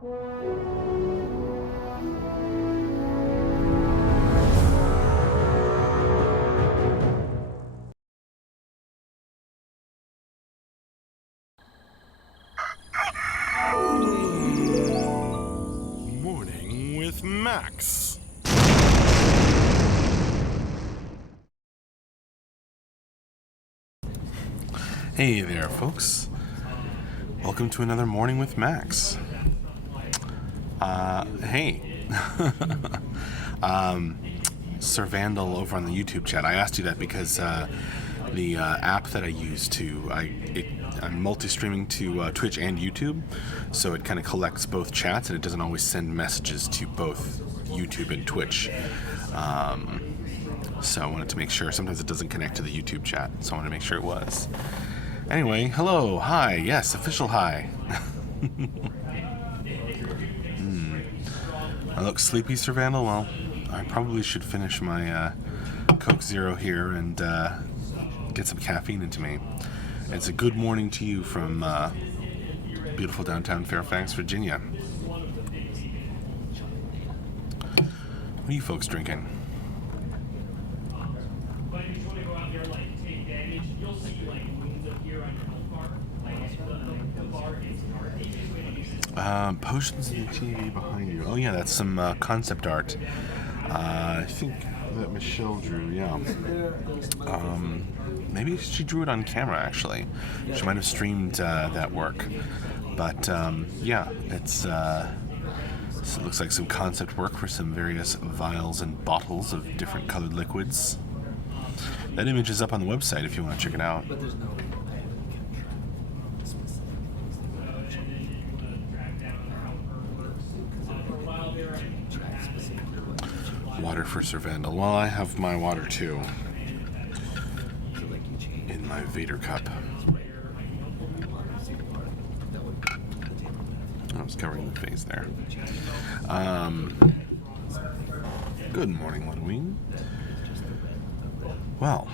Morning with Max. Hey there, folks. Welcome to another Morning with Max. Hey. Sir Vandal over on the YouTube chat. I asked you that because the app that I use I'm multi-streaming to Twitch and YouTube, so it kind of collects both chats and it doesn't always send messages to both YouTube and Twitch. So I wanted to make sure. Sometimes it doesn't connect to the YouTube chat, so I wanted to make sure it was. Anyway, hello, hi, yes, official hi. I look sleepy, Sir Vandal. Well, I probably should finish my Coke Zero here and get some caffeine into me. It's a good morning to you from beautiful downtown Fairfax, Virginia. What are you folks drinking? Potions in the TV behind you. Oh yeah, that's some concept art. I think that Michelle drew, yeah. Maybe she drew it on camera, actually. She might have streamed that work. But yeah, so it looks like some concept work for some various vials and bottles of different colored liquids. That image is up on the website if you want to check it out. Water for Sir Vandal. Well, I have my water too. In my Vader cup. I was covering the face there. Good morning, Halloween. Well,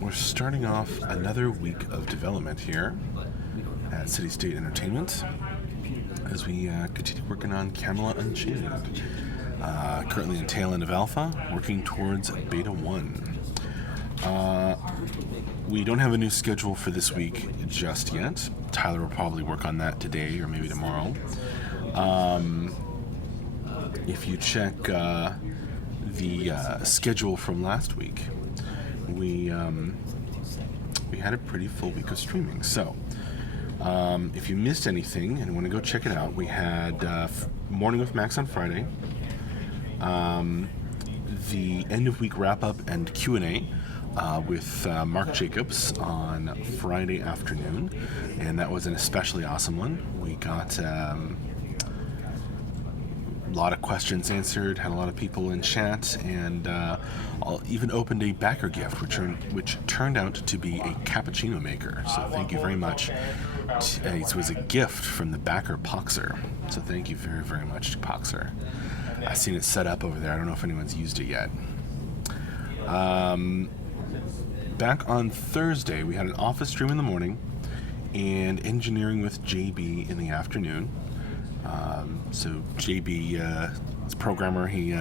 we're starting off another week of development here at City State Entertainment as we continue working on Camelot Unchained. Currently in tail end of alpha, working towards beta 1. We don't have a new schedule for this week just yet. Tyler will probably work on that today or maybe tomorrow. If you check the schedule from last week, we had a pretty full week of streaming. So if you missed anything and want to go check it out, we had Morning with Max on Friday. The end of week wrap up and Q&A with Mark Jacobs on Friday afternoon, and that was an especially awesome one. We got a lot of questions answered, had a lot of people in chat, and even opened a backer gift, which turned out to be a cappuccino maker. So thank you very much. It was a gift from the backer Poxer. So thank you very, very much to Poxer. I've seen it set up over there. I don't know if anyone's used it yet. Back on Thursday, we had an office stream in the morning and engineering with JB in the afternoon. So JB is a programmer. He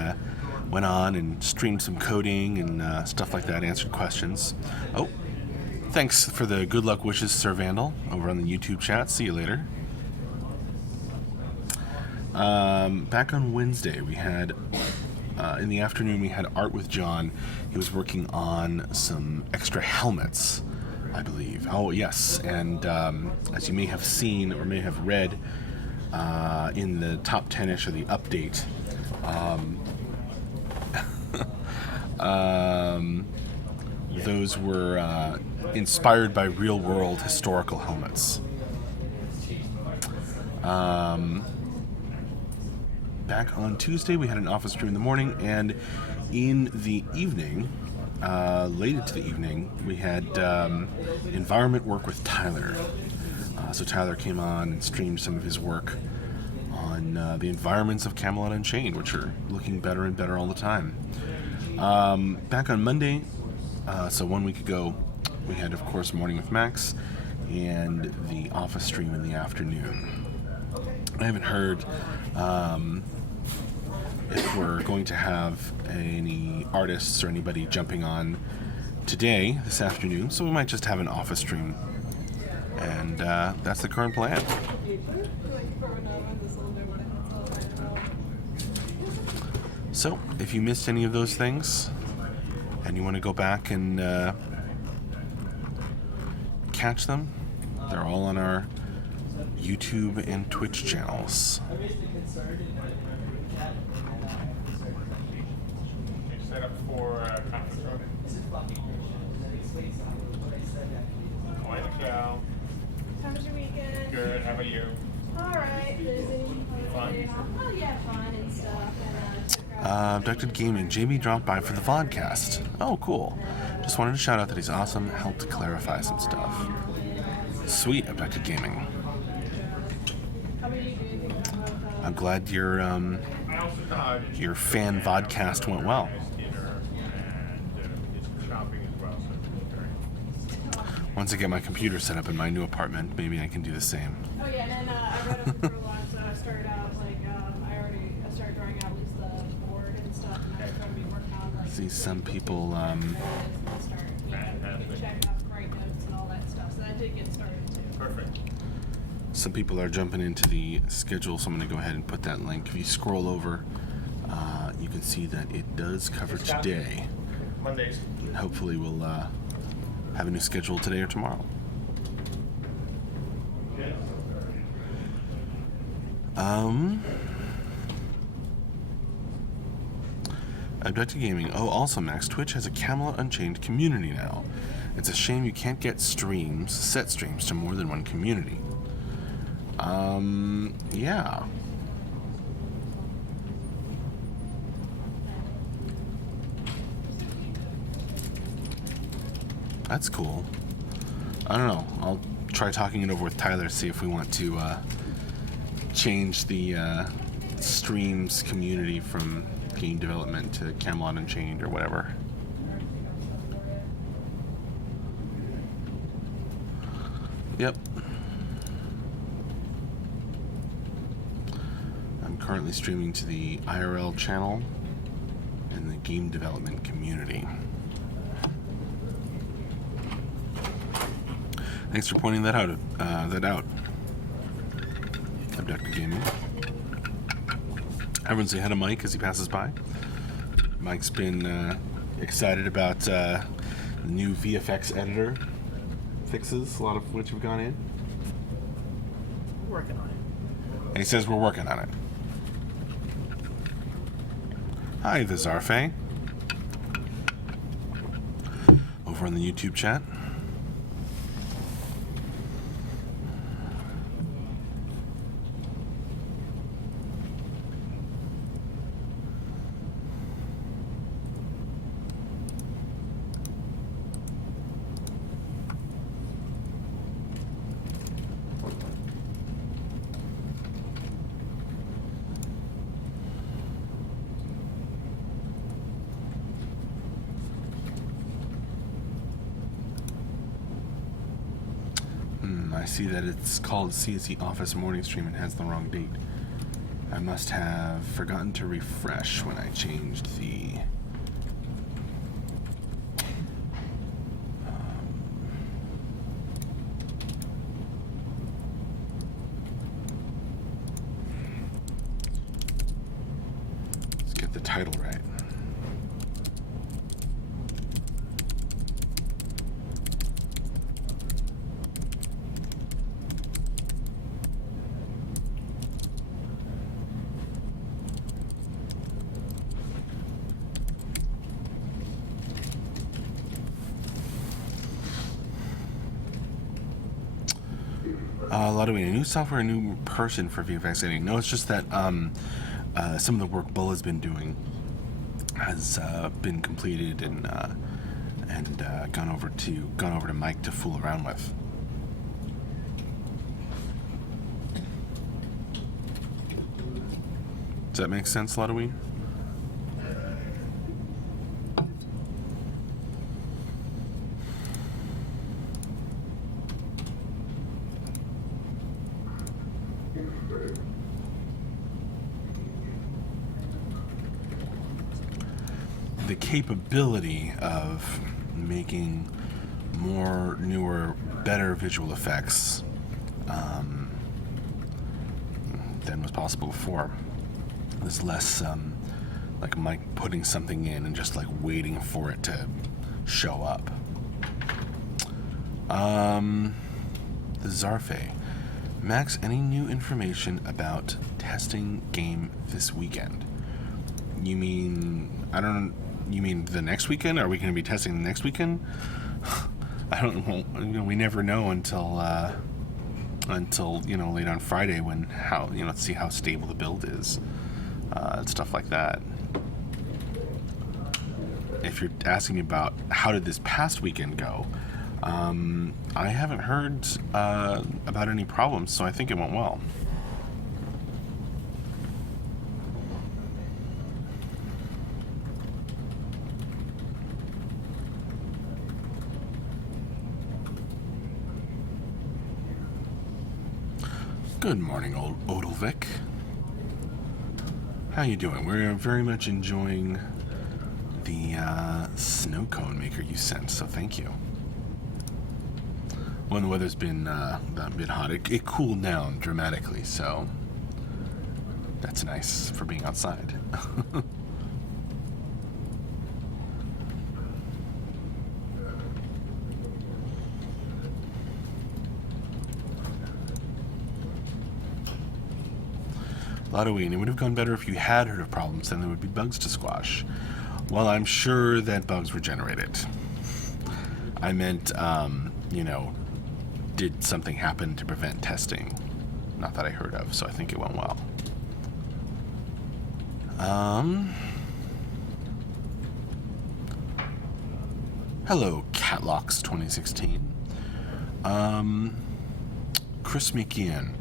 went on and streamed some coding and stuff like that, answered questions. Oh, thanks for the good luck wishes, Sir Vandal, over on the YouTube chat. See you later. Back on Wednesday, we had, in the afternoon, we had Art with John. He was working on some extra helmets, I believe. Oh, yes, and as you may have seen or may have read in the top 10-ish or the update, those were inspired by real-world historical helmets. Back on Tuesday, we had an office stream in the morning, and in the evening, late into the evening, we had environment work with Tyler. So Tyler came on and streamed some of his work on the environments of Camelot Unchained, which are looking better and better all the time. Back on Monday, so 1 week ago, we had, of course, Morning with Max and the office stream in the afternoon. I haven't heard if we're going to have any artists or anybody jumping on today, this afternoon, so we might just have an office stream. And that's the current plan. So, if you missed any of those things, and you want to go back and catch them, they're all on our YouTube and Twitch channels. Set up for conference room. Hi, Michelle. How was your weekend? Good. How about you? All right. Busy. Fun? Oh yeah, fun and stuff. Abducted Gaming. JB dropped by for the vodcast. Oh, cool. Just wanted to shout out that he's awesome. Helped clarify some stuff. Sweet, Abducted Gaming. I'm glad your fan vodcast went well. Once I get my computer set up in my new apartment, maybe I can do the same. Oh yeah, and then I read up for a lot, so I started out like I started drawing out at least the board and stuff, and I was going to be working on like. See, some people Check out write notes and all that stuff. So that did get started too. Perfect. Some people are jumping into the schedule, so I'm going to go ahead and put that link. If you scroll over, you can see that it does cover today. Mondays. And hopefully we'll have a new schedule today or tomorrow. Abducted Gaming. Oh, also, Max, Twitch has a Camelot Unchained community now. It's a shame you can't get set streams to more than one community. Yeah. That's cool. I don't know. I'll try talking it over with Tyler, see if we want to change the streams community from game development to Camelot Unchained or whatever. Yep. I'm currently streaming to the IRL channel and the game development community. Thanks for pointing that out. Abducted Gaming. Everyone say hi to Mike as he passes by. Mike's been excited about the new VFX editor fixes, a lot of which have gone in. Working on it. And he says we're working on it. Hi, the Zarfe. Over on the YouTube chat. I see that it's called CSE Office Morning Stream and has the wrong date. I must have forgotten to refresh when I changed the... let's get the title right. A new software, a new person for VFX editing. No, it's just that some of the work Bull has been doing has been completed and gone over to Mike to fool around with. Does that make sense, Ludwig? the capability of making more, newer, better visual effects than was possible before. There's less like Mike putting something in and just like waiting for it to show up. The Zarfe. Max, any new information about testing game this weekend? You mean, you mean the next weekend? Are we going to be testing the next weekend? I don't know. We never know until late on Friday when let's see how stable the build is, and stuff like that. If you're asking me about how did this past weekend go, I haven't heard about any problems, so I think it went well. Good morning, old Odelvik. How you doing? We're very much enjoying the snow cone maker you sent, so thank you. When the weather's been a bit hot, it cooled down dramatically, so that's nice for being outside. Lottoine, it would have gone better if you had heard of problems, then there would be bugs to squash. Well, I'm sure that bugs were generated. I meant, did something happen to prevent testing? Not that I heard of, so I think it went well. Hello, Catlocks 2016. Chris McKeon.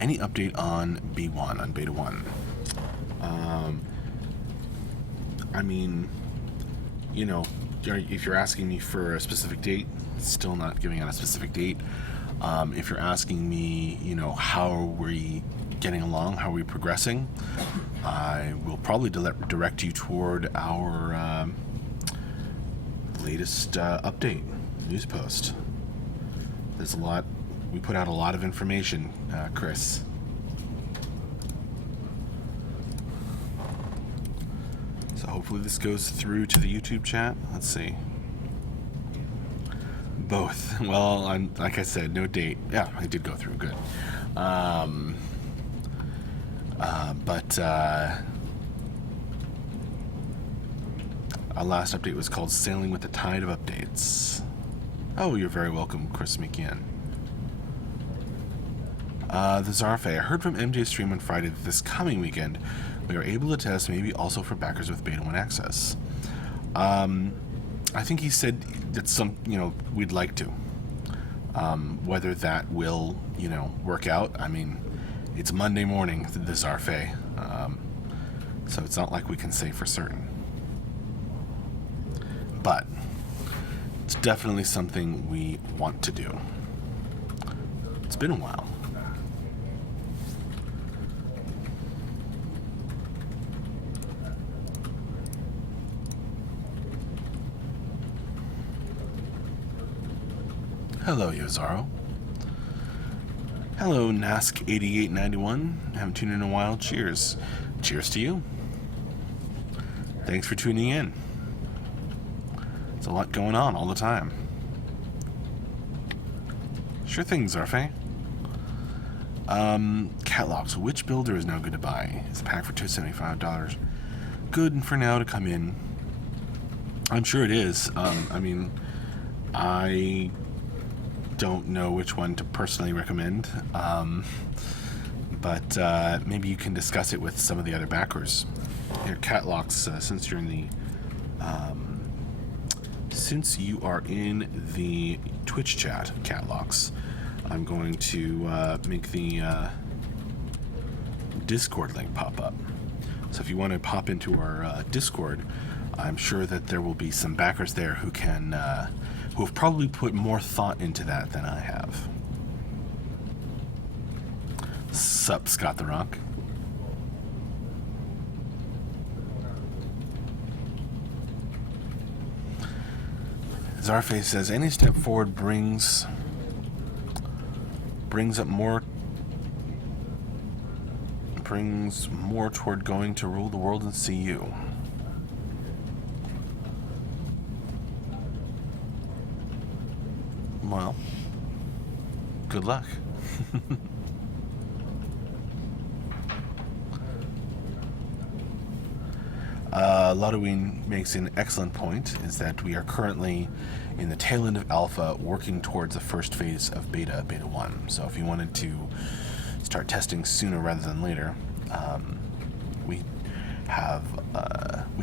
Any update on B1, on Beta 1? I mean, if you're asking me for a specific date, still not giving out a specific date. If you're asking me, how are we getting along, how are we progressing, I will probably direct you toward our latest update news post. There's a lot. We put out a lot of information, Chris. So hopefully this goes through to the YouTube chat. Let's see. Both. Well, like I said, no date. Yeah, it did go through. Good. But our last update was called Sailing with the Tide of Updates. Oh, you're very welcome, Chris McKeon. The Zarfe. I heard from MJ's stream on Friday that this coming weekend we are able to test maybe also for backers with Beta 1 access. I think he said that we'd like to. Whether that will, work out, I mean, it's Monday morning, the Zarfe, so it's not like we can say for certain. But it's definitely something we want to do. It's been a while. Hello, Yozaro. Hello, Nask8891. Haven't tuned in a while. Cheers. Cheers to you. Thanks for tuning in. There's a lot going on all the time. Sure thing, Zarfe. Catlocks. Which builder is now good to buy? Is a pack for $275 good for now to come in? I'm sure it is. I don't know which one to personally recommend, but maybe you can discuss it with some of the other backers. Here, Catlocks, since you're in the since you are in the Twitch chat, Catlocks, I'm going to make the Discord link pop up. So if you want to pop into our Discord, I'm sure that there will be some backers there who can who have probably put more thought into that than I have. Sup, Scott the Rock. Zarfe says any step forward brings up more toward going to rule the world and see you. Well, good luck. Ludwig makes an excellent point, is that we are currently in the tail end of alpha, working towards the first phase of beta 1. So if you wanted to start testing sooner rather than later, we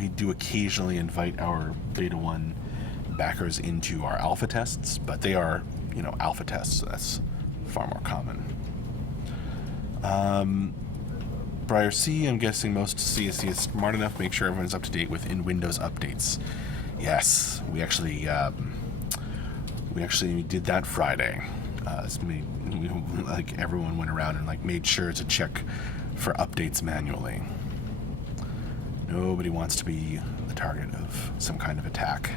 do occasionally invite our beta 1 backers into our alpha tests, but they are, alpha tests, so that's far more common. Briar C, I'm guessing most CSC is smart enough to make sure everyone's up to date with in-Windows updates. Yes, we actually did that Friday. Everyone went around and made sure to check for updates manually. Nobody wants to be the target of some kind of attack.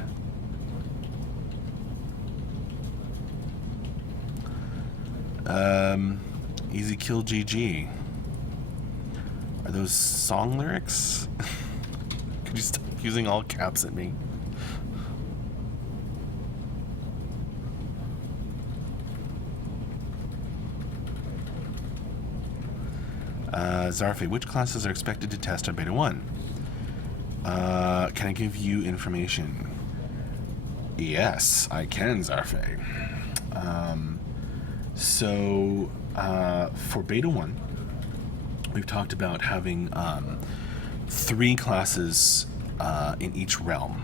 Easy kill GG. Are those song lyrics? Could you stop using all caps at me? Zarfe, which classes are expected to test on beta 1? Can I give you information? Yes, I can, Zarfe. For beta 1, we've talked about having 3 classes in each realm,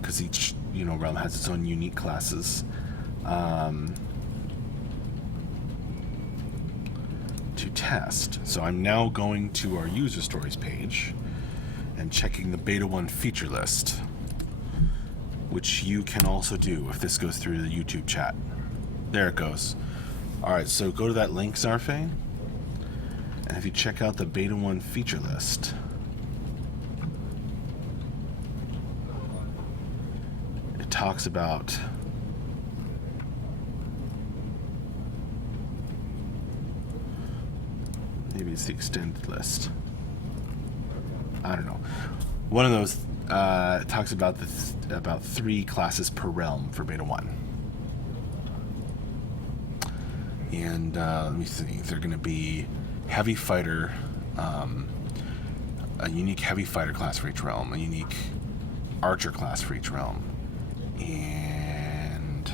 because each realm has its own unique classes to test. So I'm now going to our user stories page and checking the beta 1 feature list, which you can also do if this goes through the YouTube chat. There it goes. Alright, so go to that link, Zarfe, and if you check out the beta 1 feature list, it talks about maybe it's the extended list. I don't know. One of those talks about about 3 classes per realm for beta 1. And let me see, they're going to be heavy fighter, a unique heavy fighter class for each realm, a unique archer class for each realm, and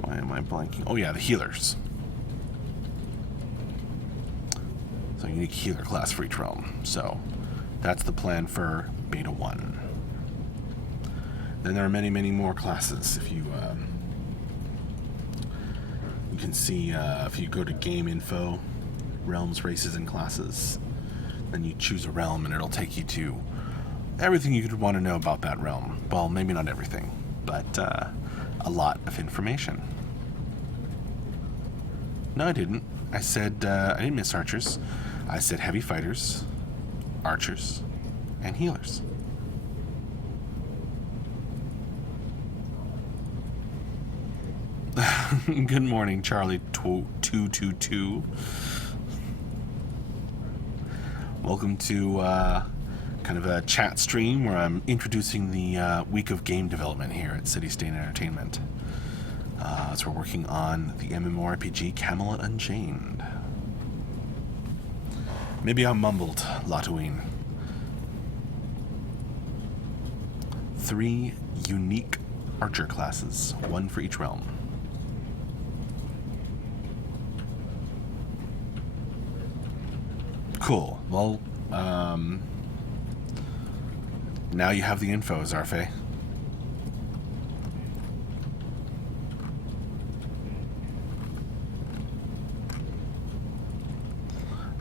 why am I blanking? Oh yeah, the healers. So a unique healer class for each realm. So that's the plan for beta 1. Then there are many, many more classes. If you you can see if you go to game info, realms, races, and classes, then you choose a realm and it'll take you to everything you could want to know about that realm. Well, maybe not everything, but a lot of information. No, I didn't. I said I didn't miss archers. I said heavy fighters, archers, and healers. Good morning, Charlie 222. Welcome to kind of a chat stream where I'm introducing the week of game development here at City State Entertainment. So we're working on the MMORPG Camelot Unchained. Maybe I mumbled, Latouine. 3 unique archer classes, 1 for each realm. Cool. Well, now you have the info, Zarfe.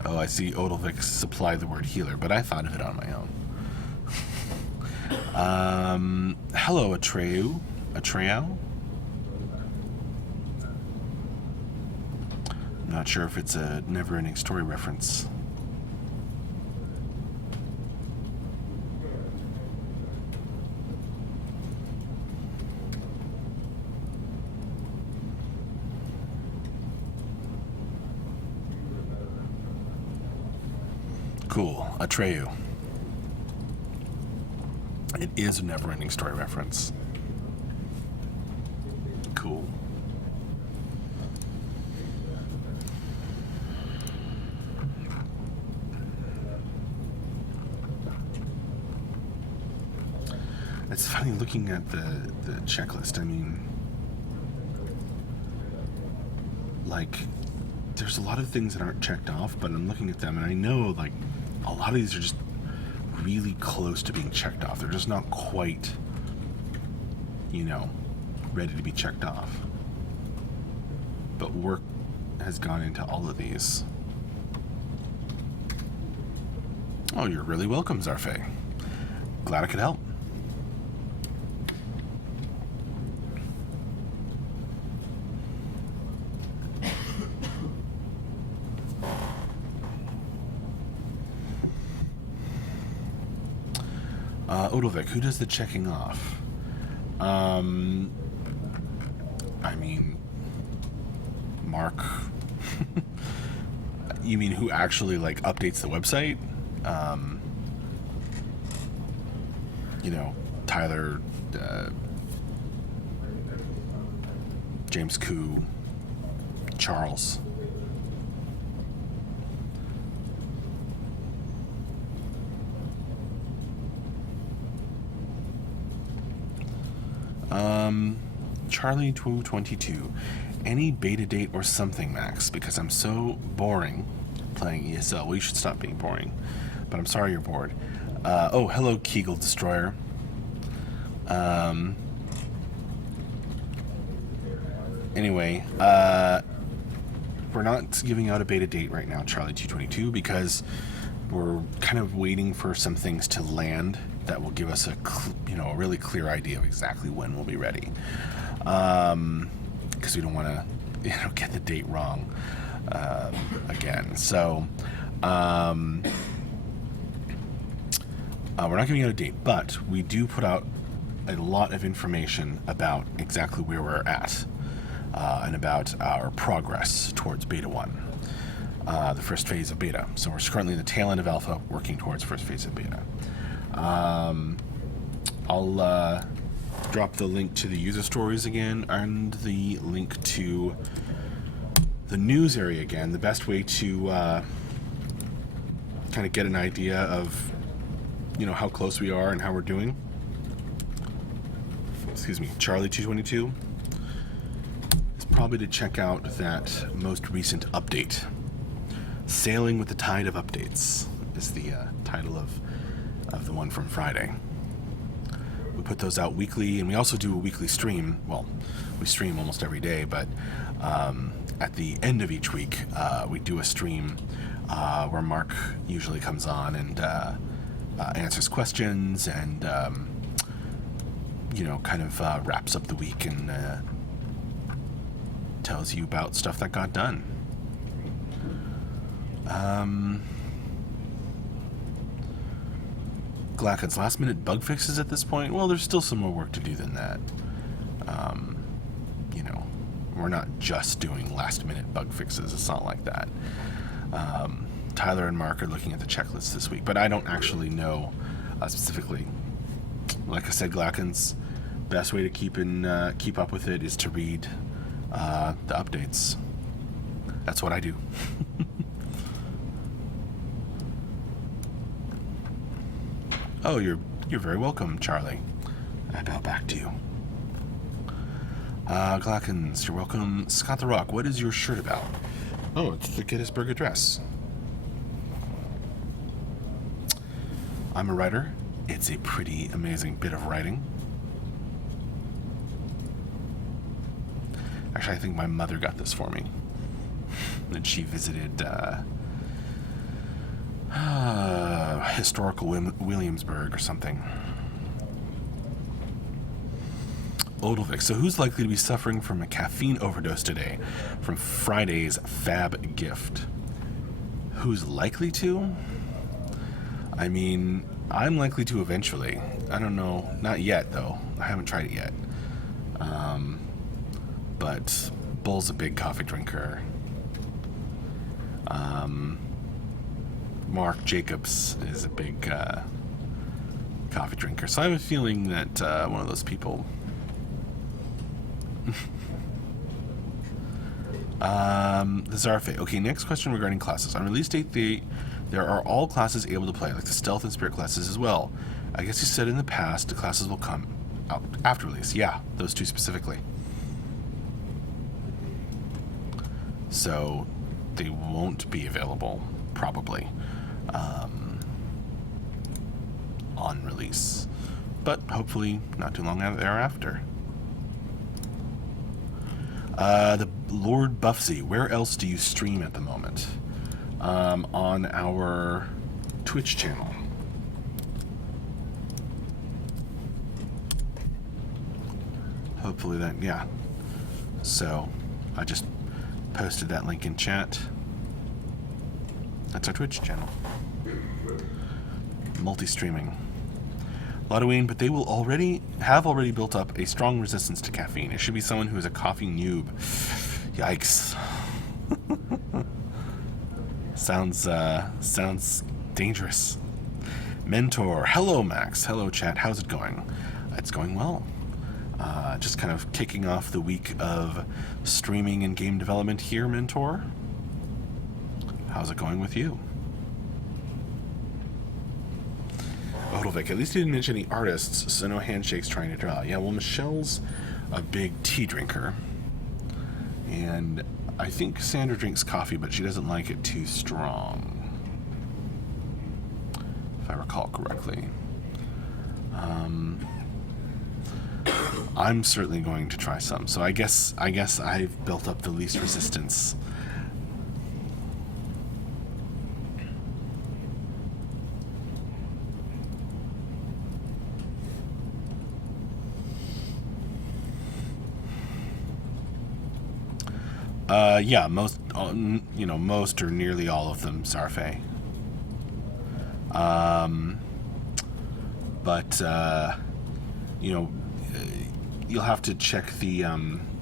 Oh, I see Odilvik supply the word healer, but I thought of it on my own. Hello, Atreyu. I'm not sure if it's a never-ending story reference. Cool. Atreyu. It is a never-ending story reference. Cool. It's funny looking at the checklist. I mean, like, there's a lot of things that aren't checked off, but I'm looking at them and I know, like, a lot of these are just really close to being checked off. They're just not quite, ready to be checked off. But work has gone into all of these. Oh, you're really welcome, Zarfe. Glad I could help. Odovic, who does the checking off? I mean, Mark. You mean who actually, like, updates the website? Tyler, James Koo, Charles. Charlie 222. Any beta date or something, Max? Because I'm so boring playing ESL. Well, you should stop being boring. But I'm sorry you're bored. Hello, Kegel Destroyer. Anyway, we're not giving out a beta date right now, Charlie 222, because we're kind of waiting for some things to land that will give us a really clear idea of exactly when we'll be ready. Because we don't want to get the date wrong again. So we're not giving out a date, but we do put out a lot of information about exactly where we're at and about our progress towards Beta 1, the first phase of Beta. So we're currently in the tail end of Alpha, working towards first phase of Beta. I'll drop the link to the user stories again and the link to the news area again. The best way to kind of get an idea of how close we are and how we're doing. Excuse me, Charlie 222 is probably to check out that most recent update. Sailing with the Tide of Updates is the title of the one from Friday. We put those out weekly, and we also do a weekly stream. Well, we stream almost every day, but at the end of each week, we do a stream where Mark usually comes on and answers questions and kind of wraps up the week and tells you about stuff that got done. Glacken's last minute bug fixes at this point. Well, there's still some more work to do than that. We're not just doing last minute bug fixes. It's not like that. Tyler and Mark are looking at the checklist this week, but I don't actually know specifically. Like I said, Glacken's best way to keep up with it is to read the updates. That's what I do. Oh, you're very welcome, Charlie. I bow back to you. Glackens, you're welcome. Scott the Rock, what is your shirt about? Oh, it's the Gettysburg Address. I'm a writer. It's a pretty amazing bit of writing. Actually, I think my mother got this for me. And she visited historical Williamsburg or something. Odelvik. So who's likely to be suffering from a caffeine overdose today from Friday's Fab gift? Who's likely to? I mean, I'm likely to eventually. I don't know. Not yet, though. I haven't tried it yet. But Bull's a big coffee drinker. Mark Jacobs is a big coffee drinker, so I have a feeling that one of those people. The Zarfe. Okay, next question regarding classes. On release date, there are all classes able to play, like the stealth and spirit classes as well. I guess you said in the past the classes will come out after release. Yeah, those two specifically. So they won't be available, probably, on release. But hopefully not too long thereafter. The Lord Buffsy, where else do you stream at the moment? On our Twitch channel. Hopefully that, yeah. So, I just posted that link in chat. That's our Twitch channel. Multi-streaming. Halloween, but they will already built up a strong resistance to caffeine. It should be someone who is a coffee noob. Yikes. Sounds dangerous. Mentor. Hello, Max. Hello, chat. How's it going? It's going well. Just kind of kicking off the week of streaming and game development here, Mentor. How's it going with you? Odelvik, at least he didn't mention any artists, so no handshakes trying to draw. Yeah, well, Michelle's a big tea drinker. And I think Sandra drinks coffee, but she doesn't like it too strong, if I recall correctly. I'm certainly going to try some. So I guess I've built up the least resistance. Yeah, most or nearly all of them, Zarfe. You'll have to check the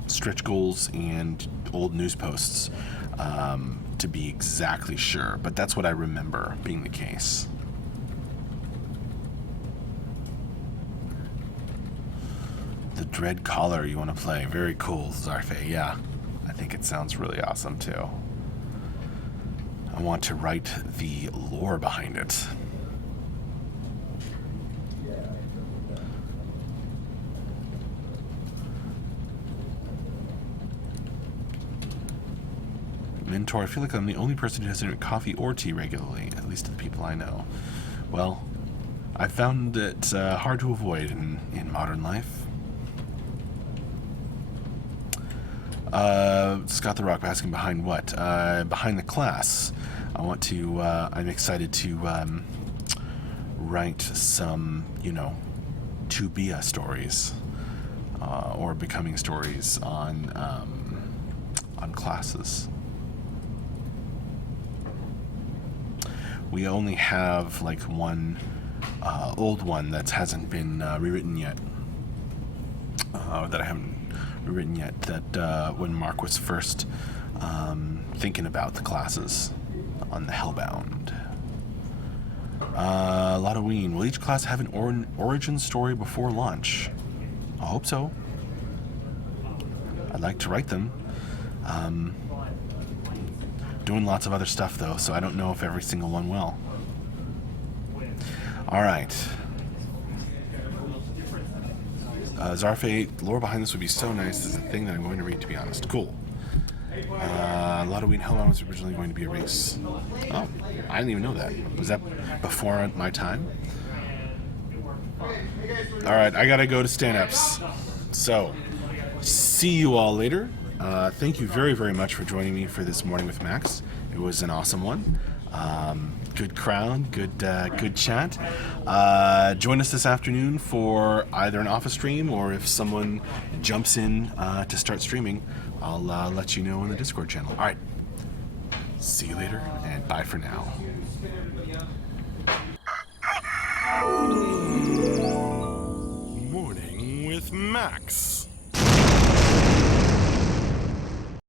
stretch goals and old news posts to be exactly sure, but that's what I remember being the case. The Dread Collar you want to play. Very cool, Zarfe, yeah. I think it sounds really awesome too. I want to write the lore behind it. Mentor, I feel like I'm the only person who doesn't drink coffee or tea regularly, at least to the people I know. Well, I found it hard to avoid in modern life. Scott the Rock asking behind what? Behind the class. I'm excited to write some, to be stories, or becoming stories on classes. We only have like one old one that hasn't been rewritten yet, that I haven't rewritten yet, that when Mark was first thinking about the classes on the Hellbound. Halloween, will each class have an origin story before launch? I hope so. I'd like to write them. Doing lots of other stuff though, so I don't know if every single one will. Alright. Zarfe, lore behind this would be so nice. This is a thing that I'm going to read, to be honest. Cool. Halloween Hellbound was originally going to be a race. Oh, I didn't even know that. Was that before my time? Alright, I gotta go to stand-ups. So, see you all later. Thank you very, very much for joining me for this Morning with Max. It was an awesome one. Good crowd, good chat. Join us this afternoon for either an office stream, or if someone jumps in to start streaming, I'll let you know in the Discord channel. All right. See you later, and bye for now. Morning with Max.